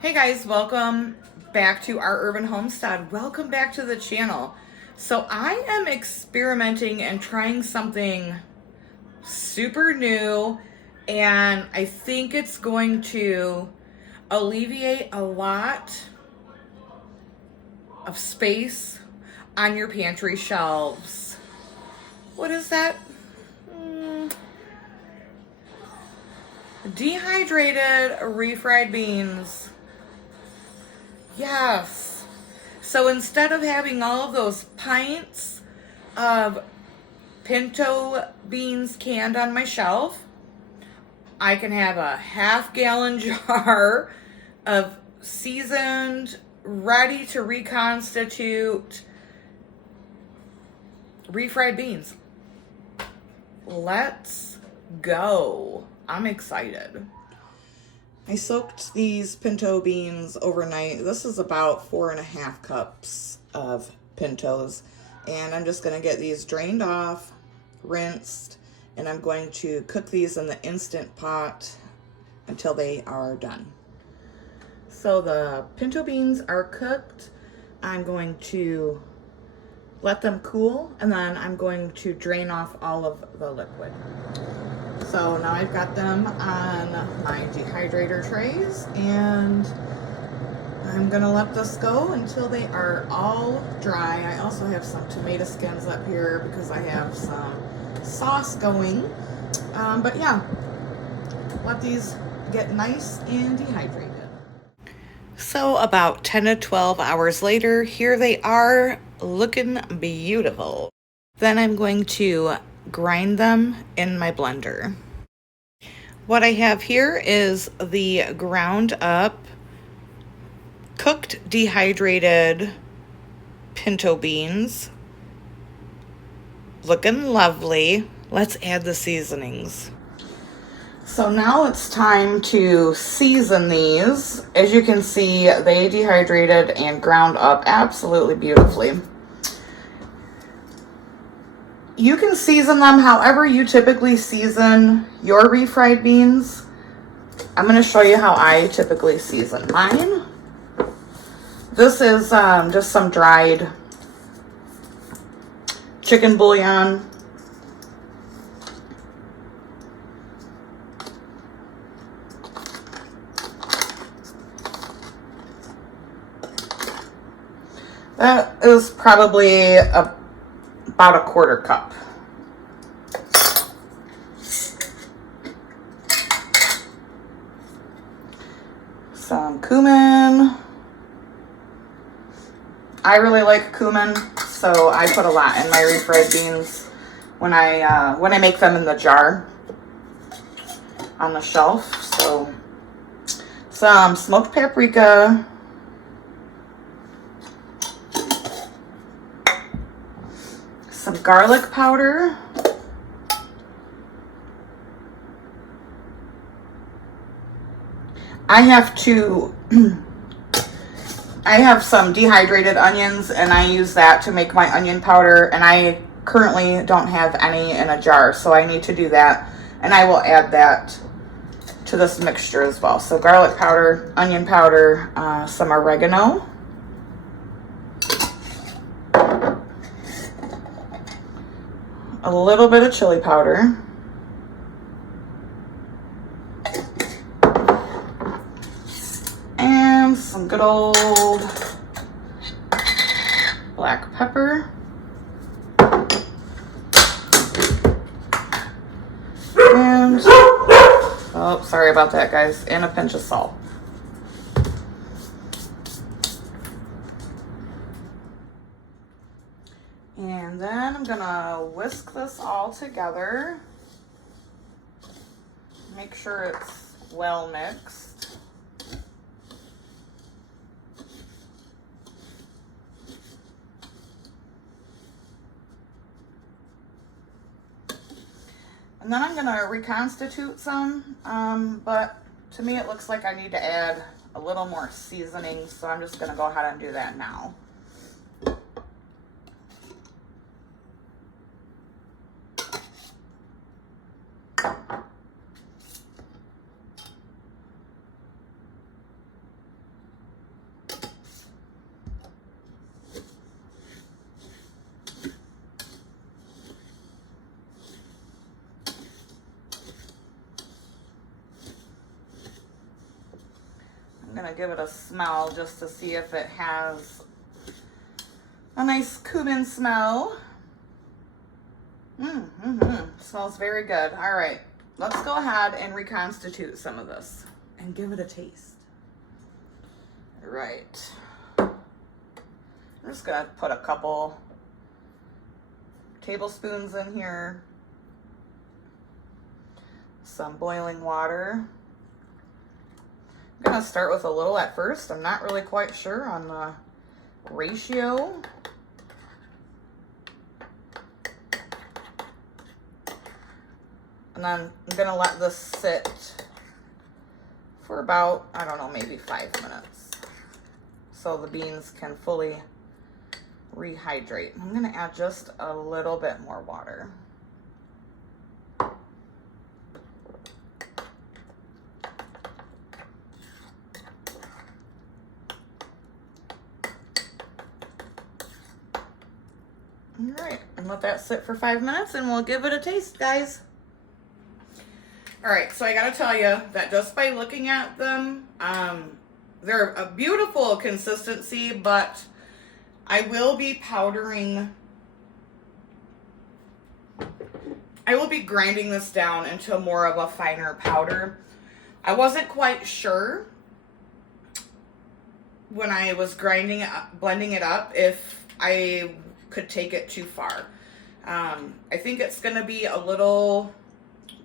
Hey guys, welcome back to our urban homestead. Welcome back to the channel. So I am experimenting and trying something super new, and I think it's going to alleviate a lot of space on your pantry shelves. What is that? Dehydrated refried beans. Yes. So instead of having all of those pints of pinto beans canned on my shelf, I can have a half-gallon jar of seasoned, ready to reconstitute refried beans. Let's go. I'm excited. I soaked these pinto beans overnight. This is about 4.5 cups of pintos. And I'm just gonna get these drained off, rinsed, and I'm going to cook these in the Instant Pot until they are done. So the pinto beans are cooked. I'm going to let them cool, and then I'm going to drain off all of the liquid. So now I've got them on my dehydrator trays, and I'm gonna let this go until they are all dry. I also have some tomato skins up here because I have some sauce going. But yeah, let these get nice and dehydrated. So about 10 to 12 hours later, here they are looking beautiful. Then I'm going to grind them in my blender. What I have here is the ground up, cooked, dehydrated pinto beans. Looking lovely. Let's add the seasonings. So now it's time to season these. As you can see, they dehydrated and ground up absolutely beautifully. You can season them however you typically season your refried beans. I'm going to show you how I typically season mine. This is just some dried chicken bouillon. That is probably about a 1/4 cup. Some cumin. I really like cumin, so I put a lot in my refried beans when I make them in the jar on the shelf. So some smoked paprika. Some garlic powder. I have some dehydrated onions, and I use that to make my onion powder, and I currently don't have any in a jar, so I need to do that, and I will add that to this mixture as well. So garlic powder, onion powder, some oregano, a little bit of chili powder, and some good old black pepper, and oh, sorry about that, guys, and a pinch of salt. And then I'm gonna whisk this all together. Make sure it's well mixed. And then I'm gonna reconstitute some, but to me it looks like I need to add a little more seasoning, so I'm just gonna go ahead and do that now. gonna give it a smell just to see if it has a nice cumin smell. Smells very good. All right, let's go ahead and reconstitute some of this and give it a taste. All right. I'm just gonna put a couple tablespoons in here. Some boiling water. I'm gonna start with a little at first. I'm not really quite sure on the ratio. And then I'm gonna let this sit for about, I don't know, maybe 5 minutes, so the beans can fully rehydrate. I'm gonna add just a little bit more water. All right, and let that sit for 5 minutes and we'll give it a taste, guys. All right, so I gotta tell you that just by looking at them, they're a beautiful consistency, but I will be powdering, I will be grinding this down into more of a finer powder. I wasn't quite sure when I was grinding it up, blending it up, if I could take it too far. I think it's gonna be a little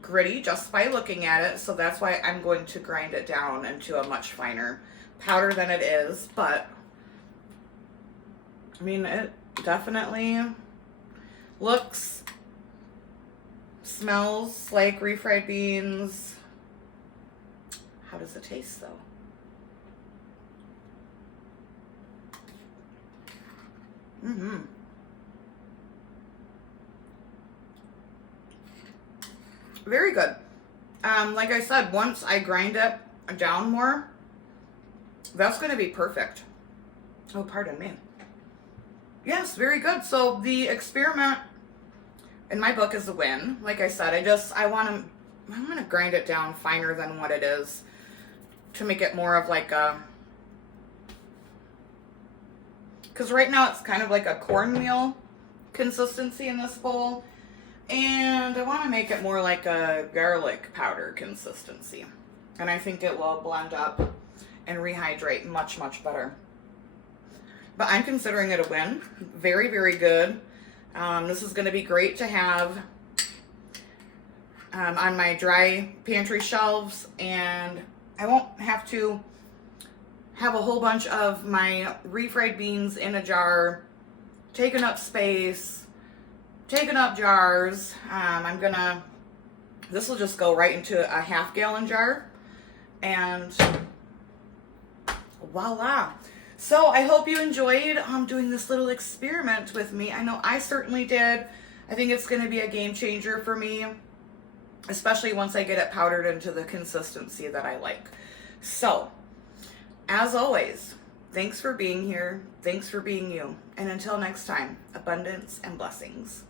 gritty just by looking at it, so that's why I'm going to grind it down into a much finer powder than it is. But I mean, it definitely looks, smells like refried beans. How does it taste though? Very good. Like I said, once I grind it down more, that's going to be perfect. Oh, pardon me. Yes, very good. So the experiment in my book is a win. Like I said, I'm going to grind it down finer than what it is to make it more of like a, because right now it's kind of like a cornmeal consistency in this bowl. And I want to make it more like a garlic powder consistency. And I think it will blend up and rehydrate much, much better. But I'm considering it a win. Very, very good. This is going to be great to have on my dry pantry shelves. And I won't have to have a whole bunch of my refried beans in a jar, taking up space, taking up jars. This will just go right into a half-gallon jar, and voila. So I hope you enjoyed doing this little experiment with me. I know I certainly did. I think it's going to be a game changer for me, especially once I get it powdered into the consistency that I like. So, as always, thanks for being here. Thanks for being you. And until next time, abundance and blessings.